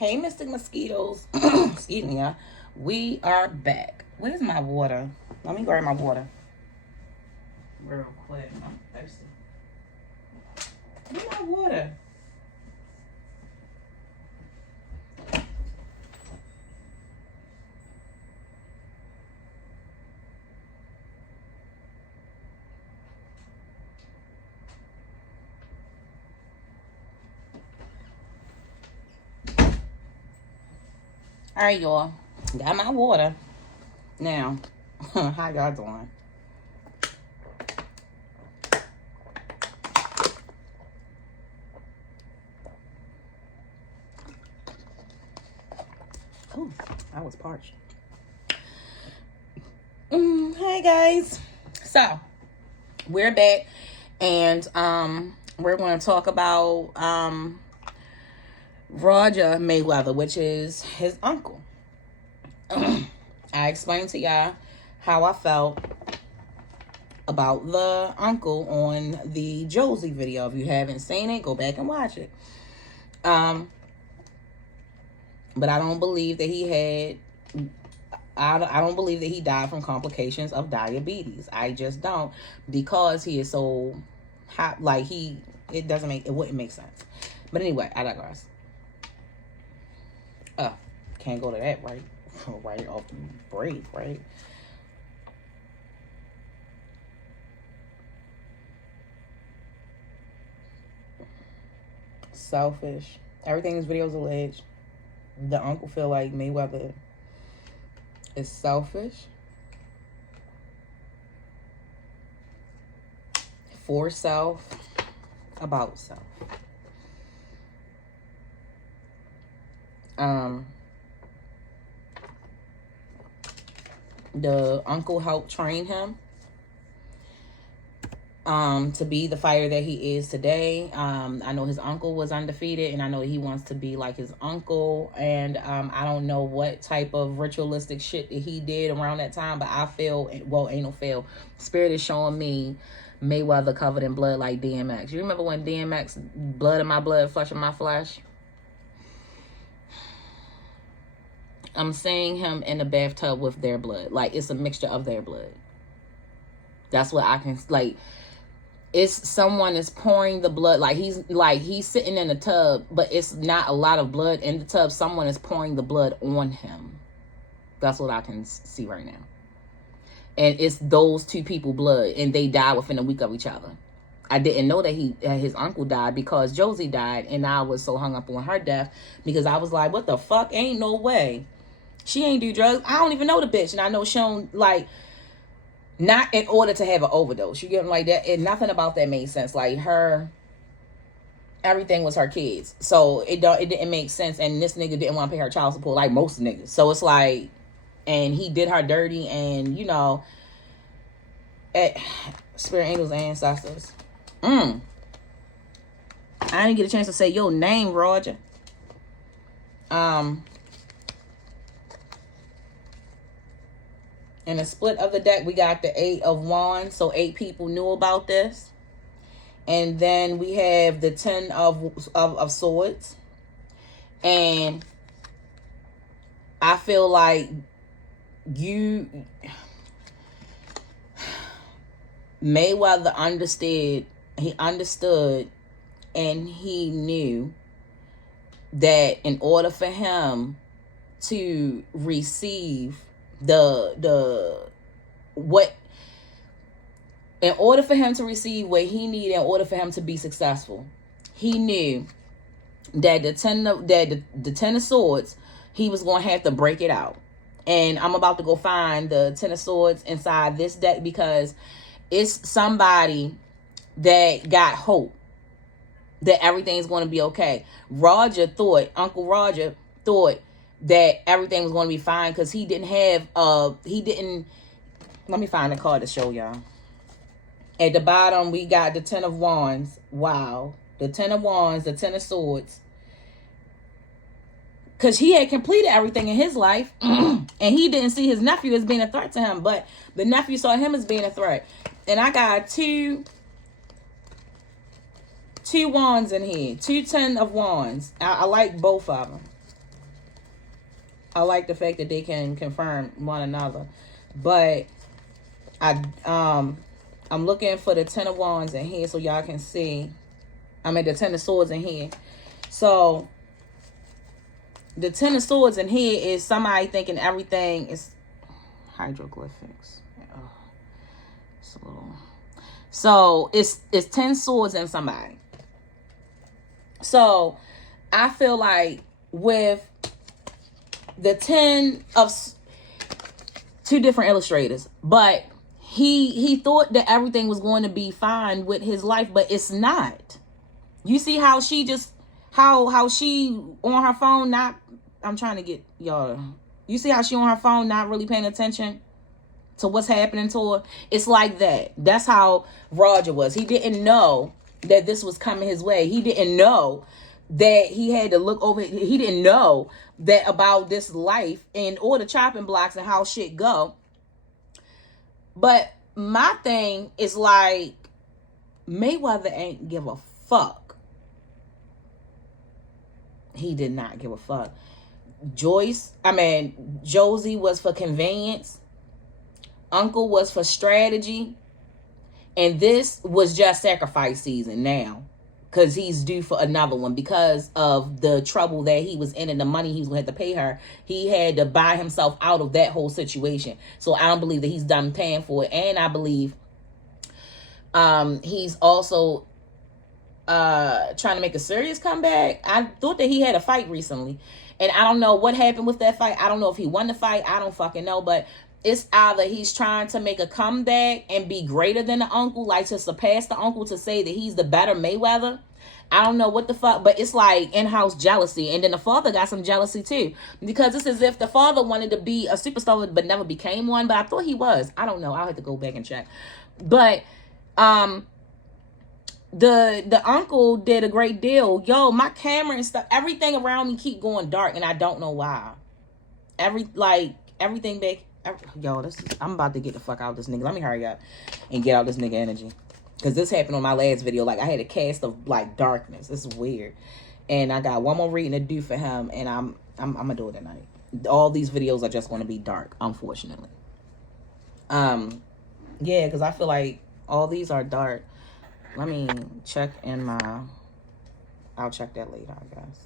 Hey, Mystic Mosquitoes. Excuse me, y'all. We are back. Where's my water? Let me grab my water real quick. I'm thirsty. Where's my water? All right, y'all. Got my water. Now, how y'all doing? Oh, I was parched. Hi, guys. So, we're back. And we're going to talk about Roger Mayweather, which is his uncle. I explained to y'all how I felt about the uncle on the Josie video. If you haven't seen it, go back and watch it. But I don't believe that he had... I don't believe that he died from complications of diabetes. I just don't, because he is so hot. Like it wouldn't make sense. But anyway, I digress. Can't go to that right off the break, right? Selfish. Everything in this video is alleged. The uncle feel like Mayweather is selfish, for self, about self. The uncle helped train him to be the fighter that he is today. I know his uncle was undefeated, and I know he wants to be like his uncle. And I don't know what type of ritualistic shit that he did around that time, but I feel, well, ain't no feel. Spirit is showing me Mayweather covered in blood like DMX. You remember when DMX, blood in my blood, flesh in my flesh? I'm seeing him in the bathtub with their blood. Like, it's a mixture of their blood. That's what I can, like, it's someone is pouring the blood. Like he's sitting in the tub, but it's not a lot of blood in the tub. Someone is pouring the blood on him. That's what I can see right now. And it's those two people blood, and they died within a week of each other. I didn't know that his uncle died because Josie died, and I was so hung up on her death because I was like, what the fuck? Ain't no way. She ain't do drugs. I don't even know the bitch, and I know she don't, like, not in order to have an overdose. You get like that? And nothing about that made sense. Like, everything was her kids. So it didn't make sense. And this nigga didn't want to pay her child support like most niggas. So it's like, and he did her dirty, and you know, spirit angels and ancestors. I didn't get a chance to say your name, Roger. In the split of the deck, we got the 8 of Wands. So 8 people knew about this. And then we have the 10 of Swords. And I feel like Mayweather understood. He understood, and he knew that in order for him to receive in order for him to receive what he needed, in order for him to be successful, he knew that the 10 of Swords, he was going to have to break it out. And I'm about to go find the 10 of Swords inside this deck because it's somebody that got hope that everything's going to be okay. Uncle Roger thought that everything was going to be fine because he didn't have, let me find the card to show y'all. At the bottom, we got the 10 of Wands. Wow. The 10 of Wands, the 10 of Swords. Because he had completed everything in his life. And he didn't see his nephew as being a threat to him. But the nephew saw him as being a threat. And I got two wands in here. 2 10 of Wands. I like both of them. I like the fact that they can confirm one another. But I'm looking for the Ten of Wands in here so y'all can see. I mean the Ten of Swords in here. So the Ten of Swords in here is somebody thinking everything is hieroglyphics. Oh, it's a little. So it's 10 swords in somebody. So I feel like with the 10 of two different illustrators, but he thought that everything was going to be fine with his life, but it's not. You see how she just how she on her phone not, I'm trying to get y'all, you see how she on her phone not really paying attention to what's happening to her? It's like that. That's how Roger was. He didn't know that this was coming his way. He didn't know that he had to look over. He didn't know that about this life and or the chopping blocks and how shit go. But my thing is like, Mayweather ain't give a fuck. He did not give a fuck. Josie was for convenience. Uncle was for strategy. And this was just sacrifice season now. Because he's due for another one. Because of the trouble that he was in and the money he was going to have to pay her. He had to buy himself out of that whole situation. So I don't believe that he's done paying for it. And I believe he's also trying to make a serious comeback. I thought that he had a fight recently. And I don't know what happened with that fight. I don't know if he won the fight. I don't fucking know. But it's either he's trying to make a comeback and be greater than the uncle, like to surpass the uncle, to say that he's the better Mayweather. I don't know what the fuck, but it's like in-house jealousy. And then the father got some jealousy too. Because it's as if the father wanted to be a superstar but never became one. But I thought he was. I don't know. I'll have to go back and check. But the uncle did a great deal. Yo, my camera and stuff, everything around me keep going dark and I don't know why. Everything back. Yo, I'm about to get the fuck out of this nigga. Let me hurry up and get out this nigga energy. Because this happened on my last video. Like, I had a cast of, like, darkness. This is weird. And I got one more reading to do for him. And I'm going to do it tonight. All these videos are just going to be dark, unfortunately. Yeah, because I feel like all these are dark. Let me check in my... I'll check that later, I guess.